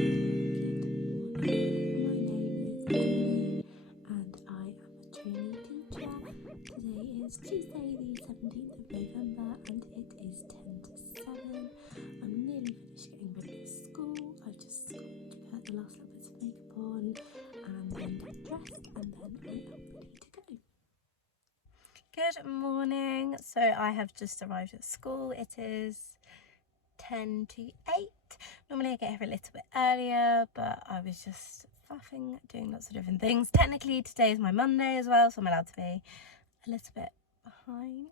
My name is Emily and I am a trainee teacher. Today is Tuesday the 17th of November and it is 10 to 7. I'm nearly finished getting ready for school. I've just got to put the last little bits of makeup on and then get dressed and then I am ready to go. Good morning. So I have just arrived at school. It is 10 to 8. Normally I get here a little bit earlier, but I was just faffing, doing lots of different things. Technically today is my Monday as well, so I'm allowed to be a little bit behind.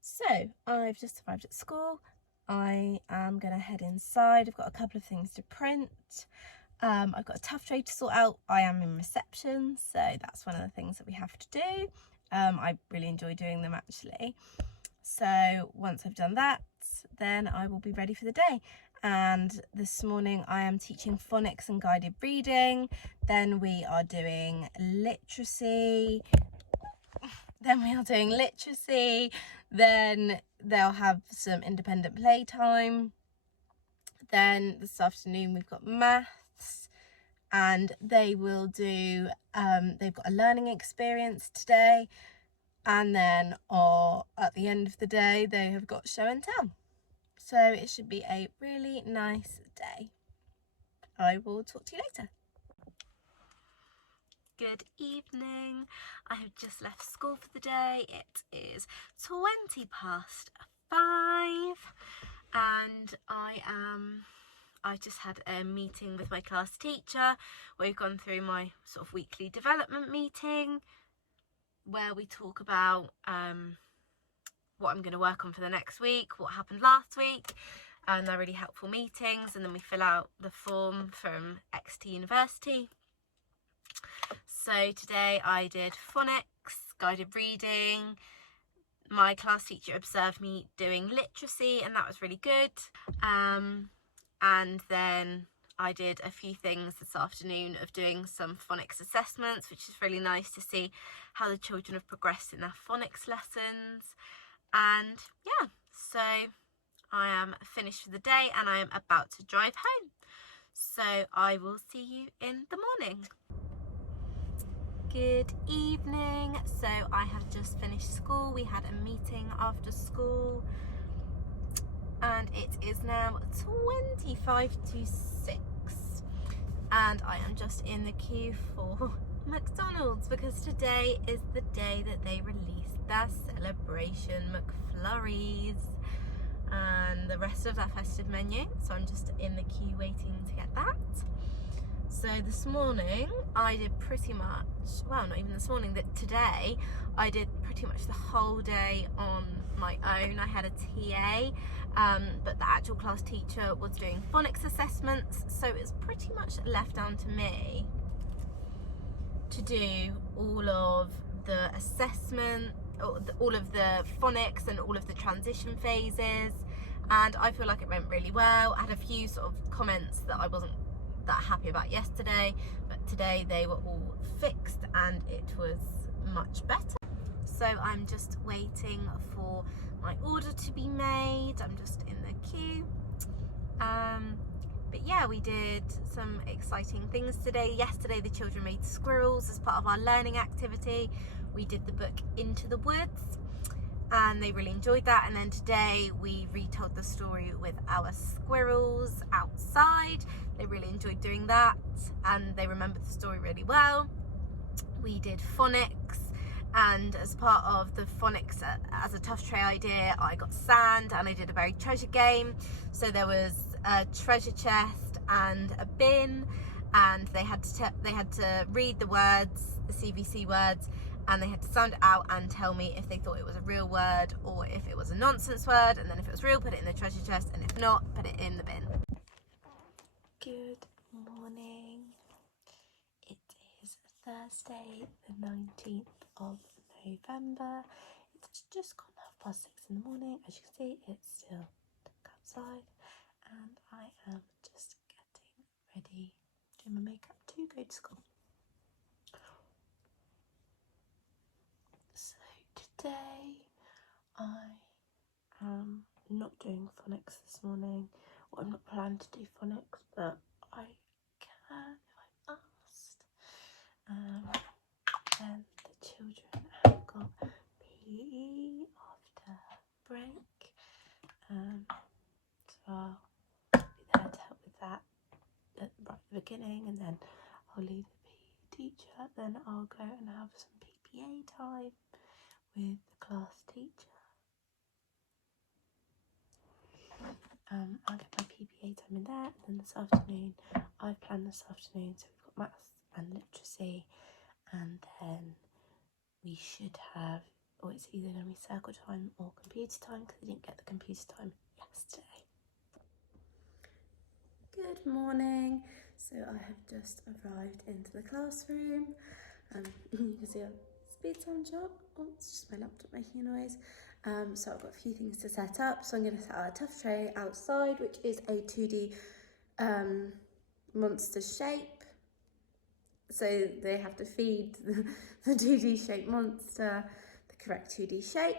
So I've just arrived at school. I am going to head inside. I've got a couple of things to print. I've got a tough tray to sort out. I am in reception, so that's one of the things that we have to do. I really enjoy doing them actually. So once I've done that, then I will be ready for the day. And this morning I am teaching phonics and guided reading. Then we are doing literacy. Then they'll have some independent playtime. Then this afternoon we've got maths, and they will do, they've got a learning experience today. And then at the end of the day, they have got show and tell. So it should be a really nice day. I will talk to you later. Good evening. I have just left school for the day. It is 20 past 5 and I just had a meeting with my class teacher. We've gone through my sort of weekly development meeting where we talk about what I'm going to work on for the next week, what happened last week, and they're really helpful meetings. And then we fill out the form from XT University. So today I did phonics, guided reading. My class teacher observed me doing literacy and that was really good. And then I did a few things this afternoon of doing some phonics assessments, which is really nice to see how the children have progressed in their phonics lessons. And yeah, so I am finished for the day and I am about to drive home. So I will see you in the morning. Good evening. So I have just finished school. We had a meeting after school and it is now 25 to 6 and I am just in the queue for McDonald's because today is the day that they released their celebration McFlurries and the rest of their festive menu. So I'm just in the queue waiting to get that. So this morning I did pretty much, well not even this morning, that today I did pretty much the whole day on my own. I had a TA, but the actual class teacher was doing phonics assessments, so it's pretty much left down to me to do all of the assessment, all of the phonics and all of the transition phases, and I feel like it went really well. I had a few sort of comments that I wasn't that happy about yesterday, but today they were all fixed and it was much better. So I'm just waiting for my order to be made. I'm just in the queue. But yeah, we did some exciting things today. Yesterday the children made squirrels as part of our learning activity. We did the book Into the Woods and they really enjoyed that. And then today we retold the story with our squirrels outside. They really enjoyed doing that and they remembered the story really well. We did phonics, and as part of the phonics as a tough tray idea, I got sand and I did a buried treasure game. So there was a treasure chest and a bin, and they had to read the words, the CVC words, and they had to sound it out and tell me if they thought it was a real word or if it was a nonsense word, and then if it was real, put it in the treasure chest, and if not, put it in the bin. Good morning. It is Thursday the 19th of November. It's just gone 6:30 in the morning. As you can see, it's still dark outside and I am just getting ready, doing my makeup to go to school. So today I am not doing phonics this morning. Well, I'm not planning to do phonics, but I can if I'm asked. And the children have got PE after break. So I'll be there to help with that right at the beginning, and then I'll leave the PE teacher. Then I'll go and have some PPA time with the class teacher. I'll get my PPA time in there, and then this afternoon, I've planned this afternoon, so we've got maths and literacy, and then we should have, or it's either going to be circle time or computer time, because I didn't get the computer time yesterday. Good morning. So I have just arrived into the classroom. You can see a speed sound chart. Oh, it's just my laptop making a noise. So I've got a few things to set up. So I'm going to set out a tough tray outside, which is a 2D monster shape. So they have to feed the 2D shaped monster the correct 2D shape.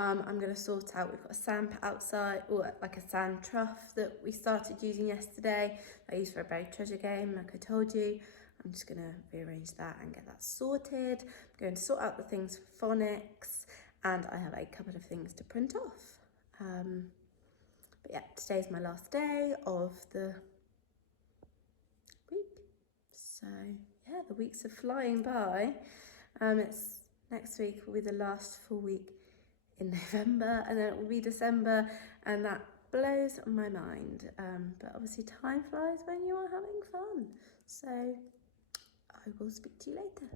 I'm going to sort out, we've got a sand pit outside, or like a sand trough that we started using yesterday, that I used for a buried treasure game, like I told you. I'm just going to rearrange that and get that sorted. I'm going to sort out the things for phonics, and I have a couple of things to print off. But yeah, today's my last day of the week. So yeah, the weeks are flying by. Next week will be the last full week in November, and then it will be December, and that blows my mind. But obviously time flies when you are having fun. So I will speak to you later.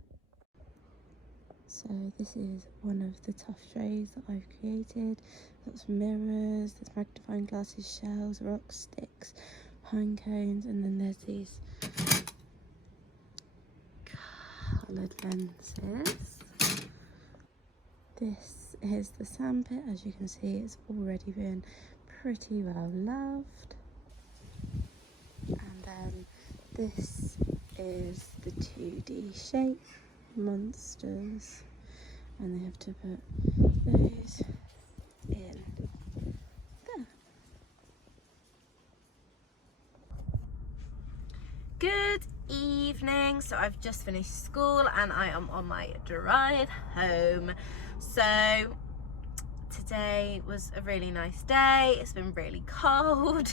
So this is one of the tough trays that I've created. Lots of mirrors, there's magnifying glasses, shells, rocks, sticks, pine cones, and then there's these coloured lenses. This is the sandpit. As you can see, it's already been pretty well loved. And then this is the 2D shape monsters, and they have to put those in there. Good evening. So I've just finished school and I am on my drive home. So today was a really nice day. It's been really cold,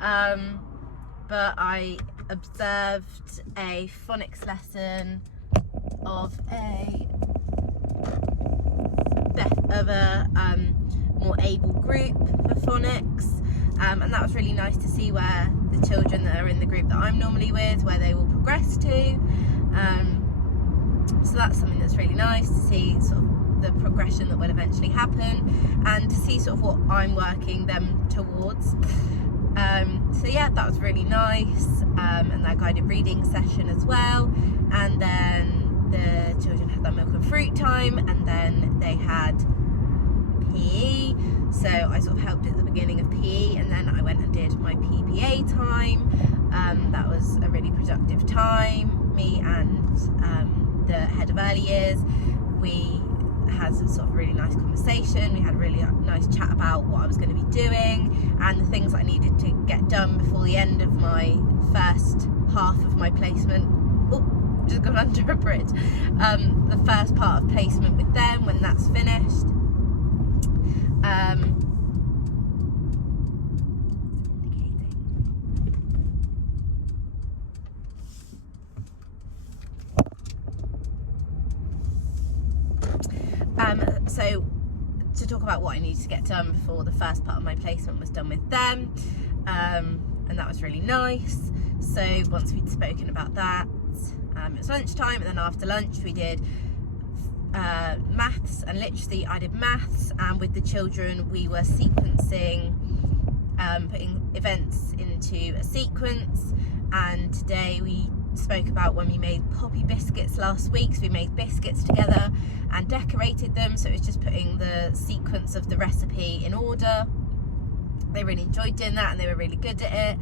but I observed a phonics lesson of a more able group for phonics, and that was really nice to see where the children that are in the group that I'm normally with, where they will progress to. So that's something that's really nice to see, sort of the progression that will eventually happen, and to see sort of what I'm working them towards. So yeah, that was really nice, and that guided reading session as well. And then the children had their milk and fruit time, and then they had PE. So I sort of helped at the beginning of PE, and then I went and did my PPA time. That was a really productive time. Me and the head of early years, we had a sort of really nice conversation. We had a really nice chat about what I was going to be doing and the things I needed to get done before the end of my first half of my placement. Oh, just gone under a bridge. The first part of placement with them, when that's finished. So to talk about what I needed to get done before the first part of my placement was done with them, and that was really nice. So once we'd spoken about that, it was lunchtime, and then after lunch we did maths and literacy. I did maths, and with the children we were sequencing, putting events into a sequence. And today we spoke about when we made poppy biscuits last week. So we made biscuits together and decorated them, so it was just putting the sequence of the recipe in order. They really enjoyed doing that, and they were really good at it.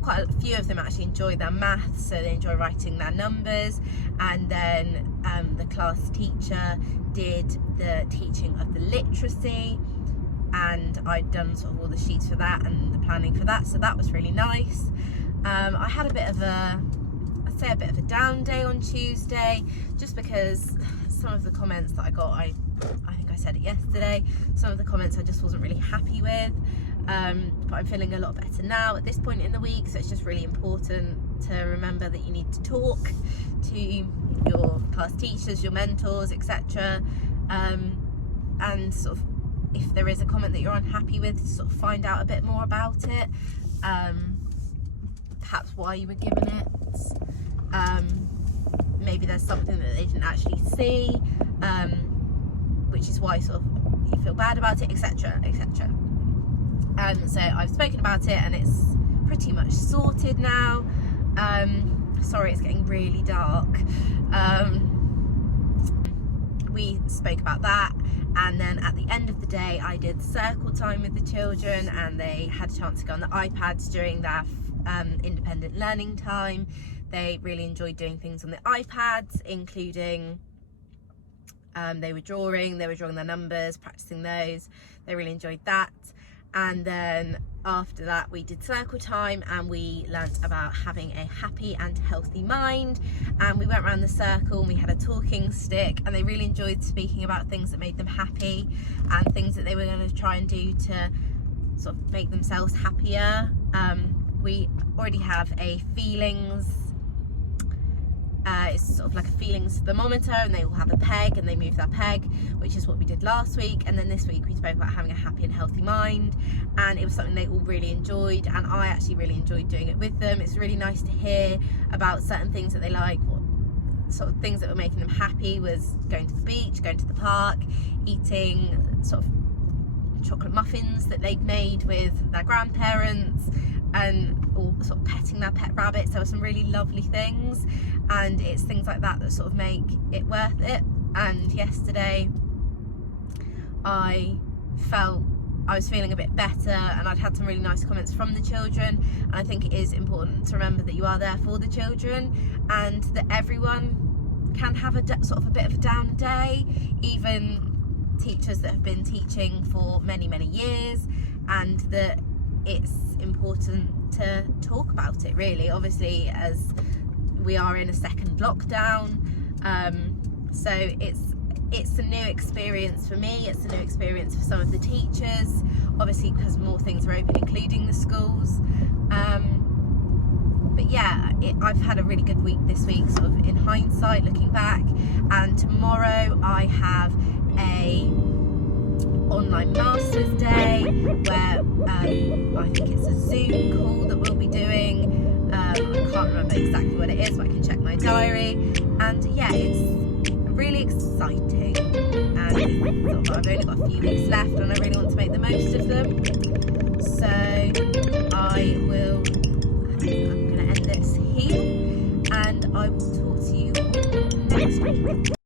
Quite a few of them actually enjoy their maths, so they enjoy writing their numbers. And then the class teacher did the teaching of the literacy, and I'd done sort of all the sheets for that and the planning for that, so that was really nice. I had a bit of a down day on Tuesday, just because some of the comments that I got, I think I said it yesterday, some of the comments I just wasn't really happy with, but I'm feeling a lot better now at this point in the week. So it's just really important to remember that you need to talk to your class teachers, your mentors, etc., and sort of, if there is a comment that you're unhappy with, sort of find out a bit more about it, perhaps why you were given it, maybe there's something that they didn't actually see, which is why sort of you feel bad about it, etc., etc. So I've spoken about it and it's pretty much sorted now. Sorry, it's getting really dark. We spoke about that, and then at the end of the day I did circle time with the children, and they had a chance to go on the iPads during their independent learning time. They really enjoyed doing things on the iPads, including they were drawing their numbers, practicing those. They really enjoyed that. And then after that we did circle time, and we learnt about having a happy and healthy mind, and we went around the circle and we had a talking stick, and they really enjoyed speaking about things that made them happy and things that they were going to try and do to sort of make themselves happier. We already have a feelings, it's sort of like a feelings thermometer, and they all have a peg and they move their peg, which is what we did last week. And then this week we spoke about having a happy and healthy mind, and it was something they all really enjoyed, and I actually really enjoyed doing it with them. It's really nice to hear about certain things that they like. What sort of things that were making them happy was going to the beach, going to the park, eating sort of chocolate muffins that they'd made with their grandparents, and or sort of petting their pet rabbits. There were some really lovely things, and it's things like that that sort of make it worth it. And yesterday I felt I was feeling a bit better, and I'd had some really nice comments from the children, and I think it is important to remember that you are there for the children, and that everyone can have sort of a bit of a down day, even teachers that have been teaching for many years, and that it's important to talk about it, really, obviously, as we are in a second lockdown. So it's a new experience for me, it's a new experience for some of the teachers, obviously, because more things are open, including the schools. But yeah, I've had a really good week this week, sort of in hindsight, looking back. And tomorrow I have a online masters day where I think it's a Zoom call that we'll be doing. I can't remember exactly what it is, but I can check my diary. And yeah, it's really exciting, and I've only got a few weeks left, and I really want to make the most of them. So I'm going to end this here, and I will talk to you next week.